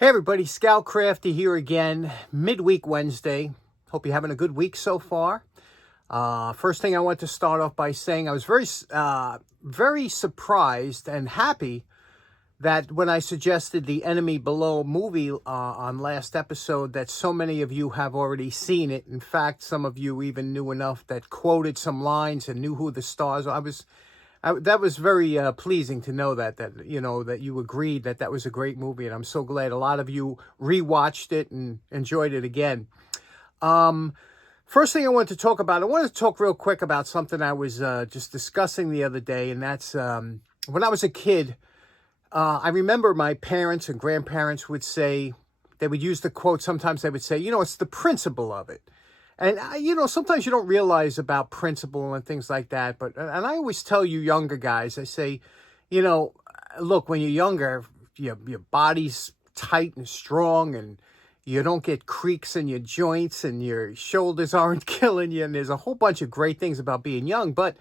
Hey everybody, Scout Crafty here again, midweek Wednesday. Hope you're having a good week so far. First thing I want to start off by saying I was very surprised and happy that when I suggested the Enemy Below movie on last episode, that so many of you have already seen it. In fact, some of you even knew enough that quoted some lines and knew who the stars were. That was very pleasing to know that you agreed that was a great movie, and I'm so glad a lot of you rewatched it and enjoyed it again. First thing I wanted to talk real quick about something I was just discussing the other day, and that's when I was a kid. I remember my parents and grandparents would say, they would use the quote, sometimes they would say, it's the principle of it. And, sometimes you don't realize about principle and things like that. And I always tell you younger guys, I say, look, when you're younger, your body's tight and strong and you don't get creaks in your joints and your shoulders aren't killing you. And there's a whole bunch of great things about being young. But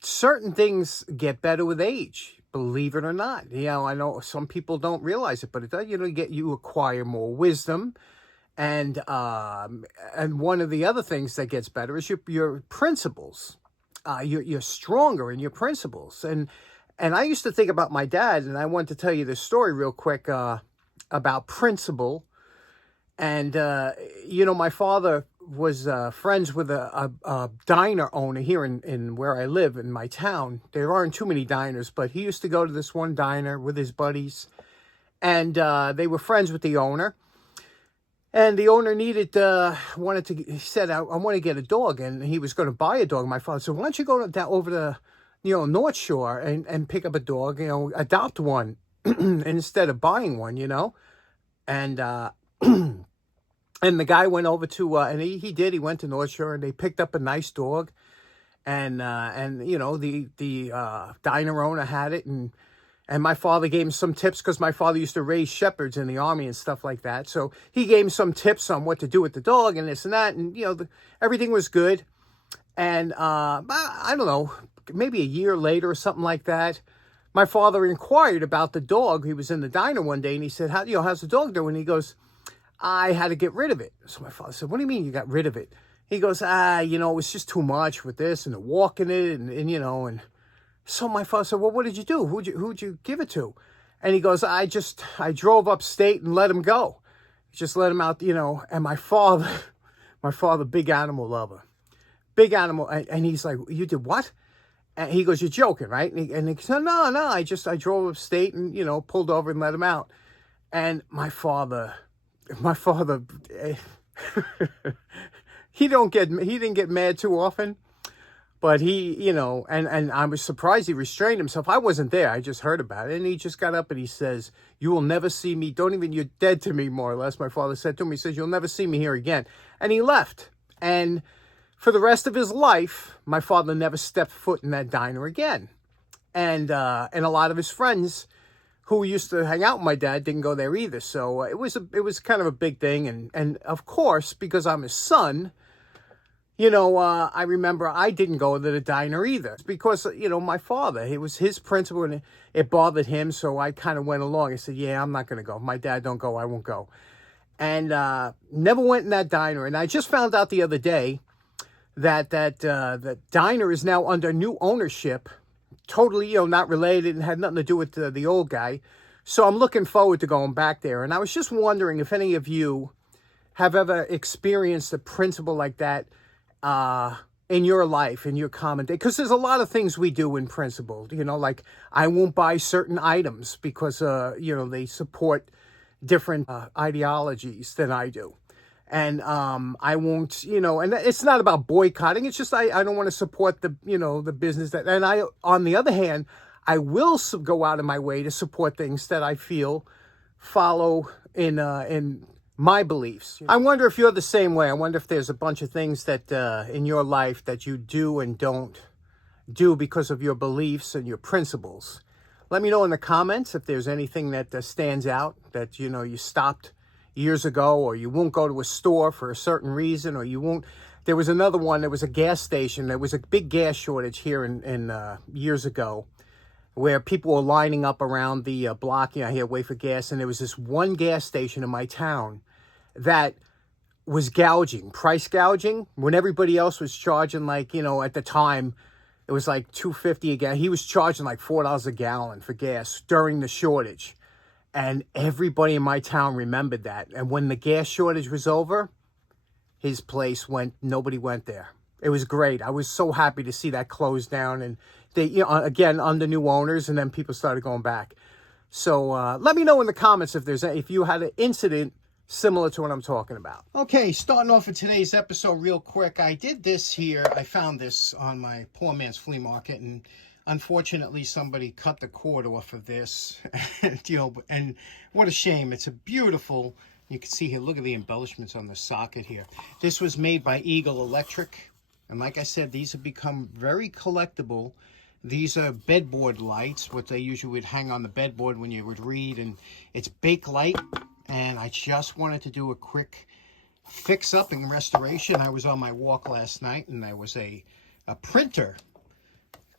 certain things get better with age, believe it or not. I know some people don't realize it, but it does, you acquire more wisdom. And one of the other things that gets better is your principles. You're stronger in your principles. And I used to think about my dad, and I want to tell you this story real quick about principle. And my father was friends with a diner owner here in where I live in my town. There aren't too many diners, but he used to go to this one diner with his buddies, and they were friends with the owner. And the owner he said, I want to get a dog. And he was going to buy a dog. My father said, why don't you go down over to, North Shore and pick up a dog, adopt one instead of buying one, And, and the guy went over to, and he did, he went to North Shore and they picked up a nice dog. And the diner owner had it, and my father gave him some tips because my father used to raise shepherds in the army and stuff like that. So he gave him some tips on what to do with the dog and this and that. And, everything was good. And I don't know, maybe a year later or something like that, my father inquired about the dog. He was in the diner one day and he said, how's the dog doing? And he goes, I had to get rid of it. So my father said, what do you mean you got rid of it? He goes, it was just too much with this and the walking it and so my father said, well, what did you do? Who'd you give it to? And he goes, I drove upstate and let him go. Just let him out, and my father, big animal lover, big animal. And he's like, you did what? And he goes, you're joking, right? And he said, no, I drove upstate and, pulled over and let him out. And my father, he didn't get mad too often. But he, and I was surprised he restrained himself. I wasn't there. I just heard about it. And he just got up and he says, you will never see me. You're dead to me, more or less. My father said to him, he says, you'll never see me here again. And he left. And for the rest of his life, my father never stepped foot in that diner again. And a lot of his friends who used to hang out with my dad didn't go there either. So it was kind of a big thing. And of course, because I'm his son, I remember I didn't go to the diner either because, my father, it was his principle and it bothered him. So I kind of went along. I said, yeah, I'm not going to go. If my dad don't go, I won't go. And never went in that diner. And I just found out the other day that diner is now under new ownership, totally, not related and had nothing to do with the old guy. So I'm looking forward to going back there. And I was just wondering if any of you have ever experienced a principle like that in your life, in your common day, because there's a lot of things we do in principle, like I won't buy certain items because, they support different ideologies than I do. And I won't, and it's not about boycotting. It's just I don't want to support the business that, and on the other hand, I will go out of my way to support things that I feel follow in my beliefs. I wonder if you're the same way. I wonder if there's a bunch of things that in your life that you do and don't do because of your beliefs and your principles. Let me know in the comments if there's anything that stands out that, you stopped years ago, or you won't go to a store for a certain reason, or you won't. There was another one. There was a gas station. There was a big gas shortage here in years ago. where people were lining up around the block. You know, here, wait for gas. And there was this one gas station in my town that was price gouging, when everybody else was charging, like, you know, at the time, it was like $2.50 a gallon. He was charging like $4 a gallon for gas during the shortage. And everybody in my town remembered that. And when the gas shortage was over, his place nobody went there. It was great. I was so happy to see that close down. And they, you know, again, under new owners, and then people started going back. So let me know in the comments if you had an incident similar to what I'm talking about. Okay, starting off with today's episode real quick. I did this here. I found this on my poor man's flea market, and unfortunately somebody cut the cord off of this. You know, and what a shame. It's a beautiful, you can see here, look at the embellishments on the socket here. This was made by Eagle Electric, and like I said, these have become very collectible. These are bedboard lights, what they usually would hang on the bedboard when you would read, and it's Bakelite. And I just wanted to do a quick fix-up and restoration. I was on my walk last night, and there was a printer,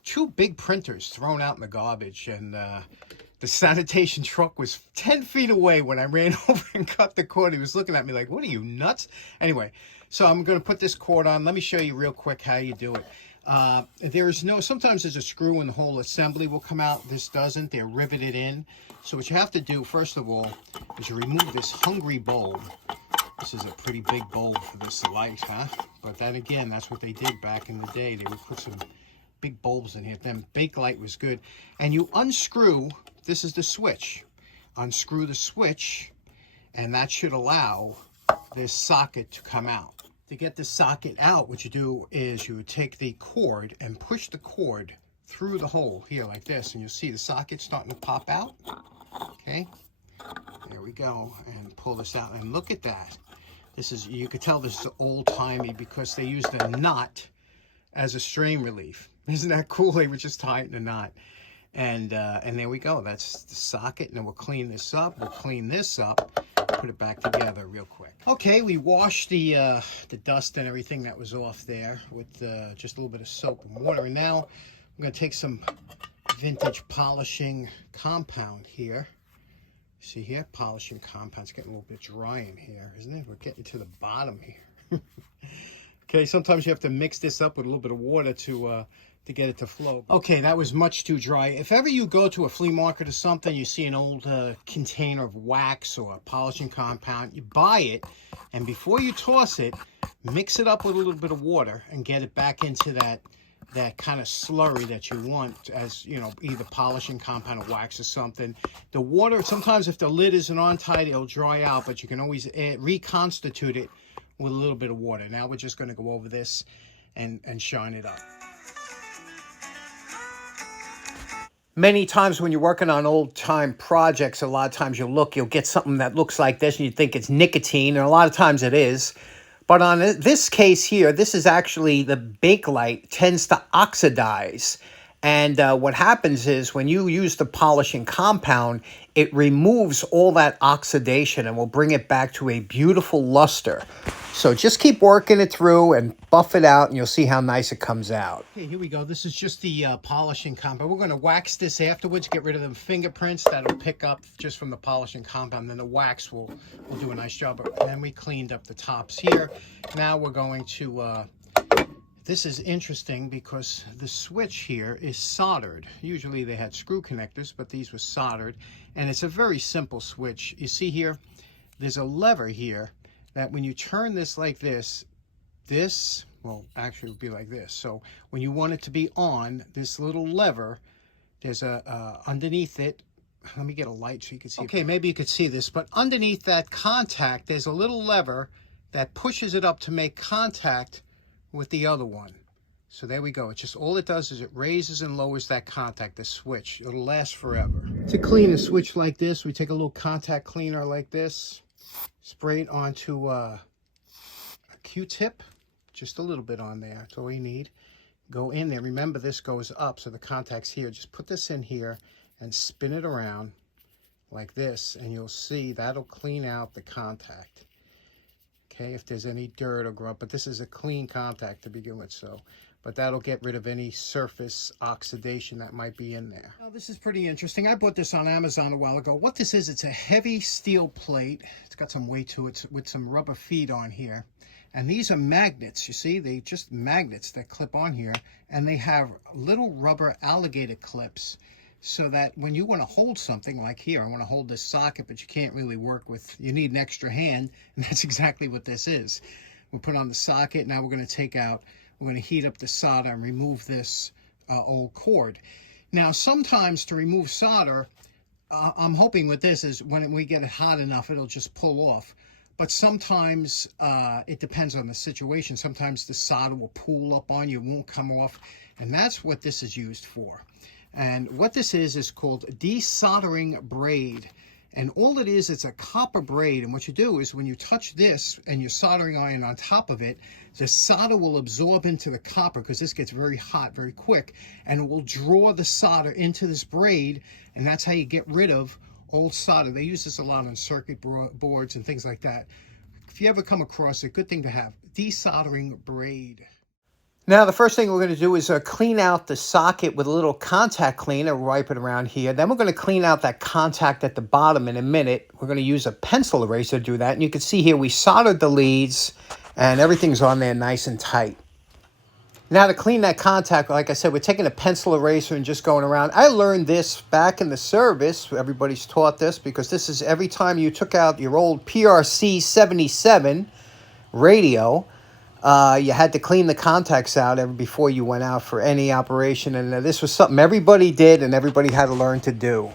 2 big printers thrown out in the garbage, and the sanitation truck was 10 feet away when I ran over and cut the cord. He was looking at me like, what are you, nuts? Anyway, so I'm going to put this cord on. Let me show you real quick how you do it. Sometimes there's a screw and the whole assembly will come out. This doesn't. They're riveted in. So what you have to do, first of all, is you remove this hungry bulb. This is a pretty big bulb for this light, huh? But then again, that's what they did back in the day. They would put some big bulbs in here. Then Bakelite was good. And you unscrew, this is the switch. Unscrew the switch, and that should allow this socket to come out. To get the socket out, what you do is you take the cord and push the cord through the hole here like this, and you'll see the socket starting to pop out. Okay, there we go, and pull this out, and look at that. This is, you could tell this is old-timey because they used a knot as a strain relief. Isn't that cool? They would just tie it in a knot. And there we go. That's the socket, and then we'll clean this up. We'll clean this up, put it back together real quick. Okay, we washed the dust and everything that was off there with just a little bit of soap and water. And now I'm going to take some vintage polishing compound here. See here, polishing compound. It's getting a little bit dry in here, isn't it? We're getting to the bottom here. Okay, sometimes you have to mix this up with a little bit of water to get it to flow. Okay, that was much too dry. If ever you go to a flea market or something, you see an old container of wax or a polishing compound, you buy it, and before you toss it, mix it up with a little bit of water and get it back into that kind of slurry that you want, as, you know, either polishing compound or wax or something. The water, sometimes if the lid isn't on tight, it'll dry out, but you can always reconstitute it with a little bit of water. Now we're just going to go over this and shine it up. Many times when you're working on old-time projects, a lot of times you'll get something that looks like this, and you think it's nicotine, and a lot of times it is. But on this case here, this is actually the Bakelite tends to oxidize. And what happens is when you use the polishing compound, it removes all that oxidation and will bring it back to a beautiful luster. So just keep working it through and buff it out, and you'll see how nice it comes out. Okay, here we go. This is just the polishing compound. We're going to wax this afterwards, get rid of the fingerprints that'll pick up just from the polishing compound. Then the wax will do a nice job. And then we cleaned up the tops here. Now we're going to... this is interesting because the switch here is soldered. Usually they had screw connectors, but these were soldered. And it's a very simple switch. You see here, there's a lever here that when you turn this like this, well, actually it would be like this. So when you want it to be on, this little lever, there's underneath it, let me get a light so you can see. Okay, maybe you could see this, but underneath that contact, there's a little lever that pushes it up to make contact with the other one. So there we go. It's just, all it does is it raises and lowers that contact, the switch. It'll last forever. To clean a switch like this, we take a little contact cleaner like this, spray it onto a Q-tip, just a little bit on there. That's all you need. Go in there. Remember, this goes up, so the contact's here. Just put this in here and spin it around like this, and you'll see that'll clean out the contact. Okay, if there's any dirt or grub, but this is a clean contact to begin with, so but that'll get rid of any surface oxidation that might be in there. Now, this is pretty interesting. I bought this on Amazon a while ago. What this is, it's a heavy steel plate. It's got some weight to it with some rubber feet on here. And these are magnets, you see? They just magnets that clip on here. And they have little rubber alligator clips so that when you want to hold something, like here, I want to hold this socket, but you can't really work with, you need an extra hand, and that's exactly what this is. We'll put on the socket. Now we're going to take out, we're going to heat up the solder and remove this old cord. Now, sometimes to remove solder, I'm hoping with this is when we get it hot enough, it'll just pull off. But sometimes it depends on the situation. Sometimes the solder will pool up on you, it won't come off. And that's what this is used for. And what this is called desoldering braid. And all it is, it's a copper braid. And what you do is when you touch this and your soldering iron on top of it, the solder will absorb into the copper because this gets very hot very quick. And it will draw the solder into this braid. And that's how you get rid of old solder. They use this a lot on circuit boards and things like that. If you ever come across it, good thing to have. Desoldering braid. Now, the first thing we're going to do is clean out the socket with a little contact cleaner, wipe it around here. Then we're going to clean out that contact at the bottom in a minute. We're going to use a pencil eraser to do that. And you can see here we soldered the leads and everything's on there nice and tight. Now, to clean that contact, like I said, we're taking a pencil eraser and just going around. I learned this back in the service. Everybody's taught this because this is every time you took out your old PRC 77 radio, you had to clean the contacts out before you went out for any operation. And this was something everybody did and everybody had to learn to do.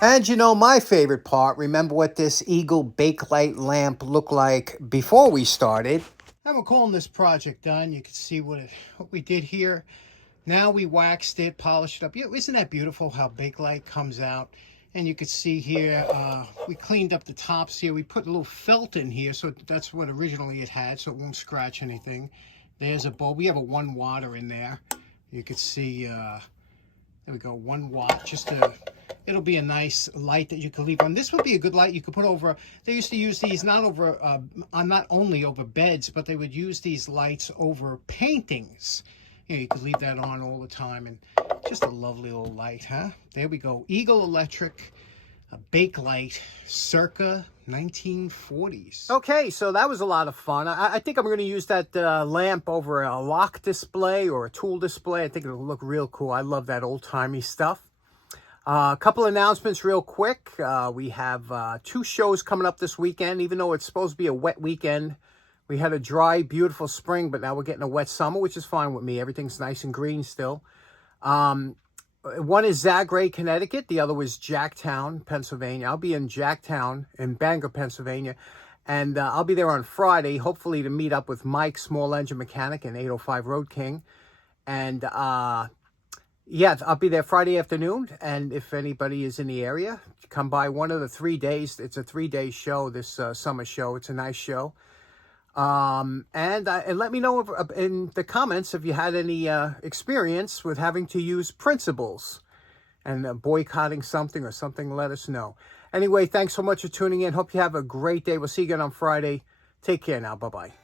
And you know, my favorite part, remember what this Eagle Bakelite lamp looked like before we started. And we're calling this project done. You can see what we did here. Now we waxed it, polished it up. Yeah, isn't that beautiful how Bakelite comes out? And you can see here, we cleaned up the tops here. We put a little felt in here, so that's what originally it had, so it won't scratch anything. There's a bulb. We have a 1 watt in there. You can see, there we go, 1 watt. It'll be a nice light that you can leave on. This would be a good light you could put over. They used to use these not only over beds, but they would use these lights over paintings. You know, you could leave that on all the time, and just a lovely little light, huh? There we go. Eagle Electric, a Bakelite, circa 1940s. Okay, so that was a lot of fun. I think I'm going to use that lamp over a lock display or a tool display. I think it'll look real cool. I love that old-timey stuff. A couple announcements real quick. We have 2 shows coming up this weekend, even though it's supposed to be a wet weekend. We had a dry, beautiful spring, but now we're getting a wet summer, which is fine with me. Everything's nice and green still. One is Zagreb, Connecticut. The other was Jacktown, Pennsylvania. I'll be in Jacktown in Bangor, Pennsylvania. And I'll be there on Friday, hopefully to meet up with Mike, small engine mechanic in 805 Road King. And yeah, I'll be there Friday afternoon. And if anybody is in the area, come by one of the 3 days. It's a 3-day show, this summer show. It's a nice show. And let me know in the comments if you had any experience with having to use principles and boycotting something or something. Let us know. Anyway, thanks so much for tuning in. Hope you have a great day. We'll see you again on Friday. Take care now. Bye-bye.